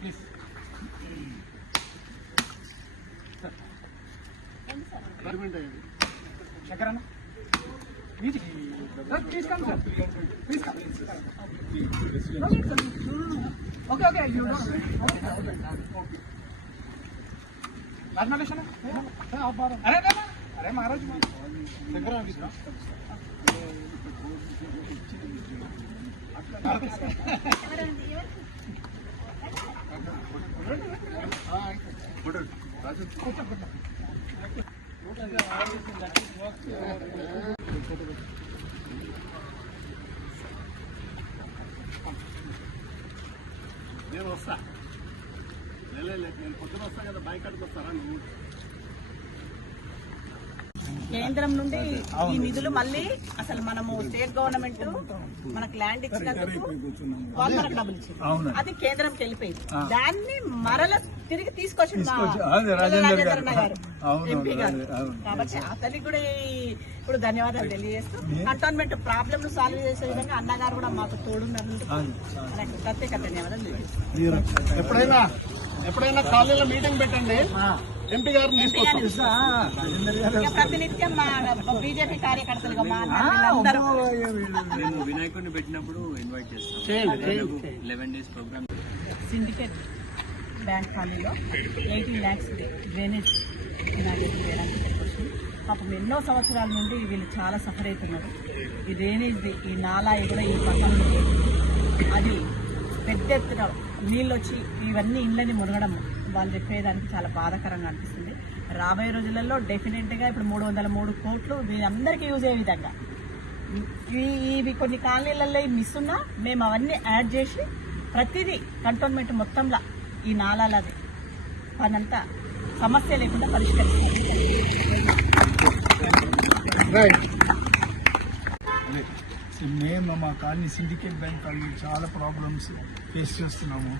Please. Shankaranna please come sir, please come. Okay okay राजमालेशन अरे अरे महाराज నేను వస్తా నేను పొద్దున వస్తా కదా బైక్ అడిగి వస్తారా నువ్వు? కేంద్రం నుండి ఈ నిధులు మళ్ళీ అసలు మనము స్టేట్ గవర్నమెంట్ మనకు ల్యాండ్ ఇచ్చినందుకు వాళ్ళు మనకు డబ్బులు ఇచ్చారు, అది కేంద్రంకి వెళ్ళిపోయింది. దాన్ని మరల తిరిగి తీసుకొచ్చింది రాజేంద్ర గారు, ఎంపీ గారు. కాబట్టి అతనికి కూడా ఇప్పుడు ధన్యవాదాలు తెలియజేస్తూ కంటోన్మెంట్ ప్రాబ్లమ్ సాల్వ్ చేసే విధంగా అన్నగారు కూడా మాకు తోడున్నందుకు అలాంటి ప్రత్యేక ధన్యవాదాలు తెలియజేస్తాం. ఎప్పుడైనా కాలేజీలో మీటింగ్ పెట్టండి, ఎంపీ గారు ప్రతినిత్యం మా బీజేపీ కార్యకర్తలుగా మా మేము వినాయకుడిని పెట్టినప్పుడు ఇన్వైట్ చేస్తాం. 11 days ప్రోగ్రామ్. సిండికేట్ బ్యాంక్ కాలనీలో 18 lakhs డ్రైనేజ్ ఇనాగ్రేషన్ చేయడానికి వచ్చింది. పాపం ఎన్నో సంవత్సరాల నుండి వీళ్ళు చాలా సఫర్ అవుతున్నారు. ఈ డ్రైనేజ్ది ఈ నాలా కూడా ఈ పక్కన అది పెద్ద ఎత్తున నీళ్ళు వచ్చి ఇవన్నీ ఇళ్ళని మునగడం వాళ్ళు చెప్పేదానికి చాలా బాధాకరంగా అనిపిస్తుంది. రాబోయే రోజులలో డెఫినెట్గా ఇప్పుడు 303 కోట్లు వీళ్ళందరికీ యూజ్ అయ్యే విధంగా ఇవి కొన్ని కాలనీలలో మిస్ ఉన్నా మేము అవన్నీ యాడ్ చేసి ప్రతిదీ కంటోన్మెంట్ మొత్తంలో ఈ నాలాలది పనంతా సమస్య లేకుండా పరిష్కరిస్తాం. మేము మా కాలనీ సిండికేట్ బ్యాంక్ కాలనీ చాలా ప్రాబ్లమ్స్ ఫేస్ చేస్తున్నాము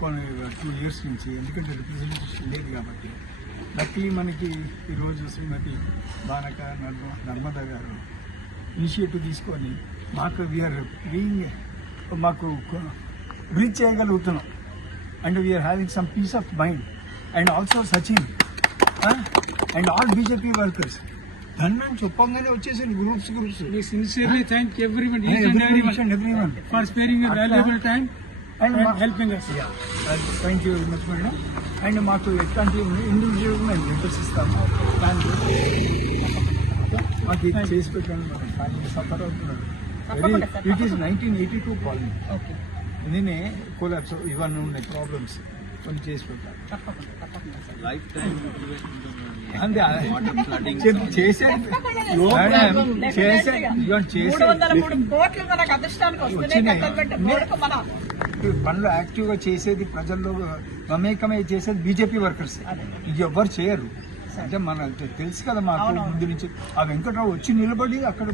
కొన్ని 2 years నుంచి, ఎందుకంటే రిప్రజెంటేషన్ లేదు కాబట్టి. లక్కీ మనకి ఈరోజు శ్రీమతి బానక నర్మదా గారు ఇనిషియేటివ్ తీసుకొని మాకు వీఆర్ మాకు బ్రీచ్ చేయగలుగుతున్నాం. And we are having some peace of mind. And also Sachin and all BJP workers ధన్యం చెప్పంగానే వచ్చేసారు groups. We sincerely thank everyone, each and everyone for sparing your valuable time and helping us. Thank you very much madam. And మాకు ఎట్లాంటి individual మేము letters ఇస్తాము, మాకు ఇది చేసి పెట్టండి. సఫర్ అవుతున్నారు. It is 1982 colony. నేనే కొలాప్స్ ఇవన్నీ ఉన్నాయి ప్రాబ్లమ్స్, కొన్ని చేసి పెట్టాను. లైఫ్ టైం పనులు యాక్టివ్ గా చేసేది ప్రజల్లో మమేకమై చేసేది బీజేపీ వర్కర్స్. ఇది ఎవ్వరు చేయరు. అంటే మన తెలుసు కదా మాకు ముందు నుంచి. ఆ వెంకట్రావు వచ్చి నిలబడి అక్కడ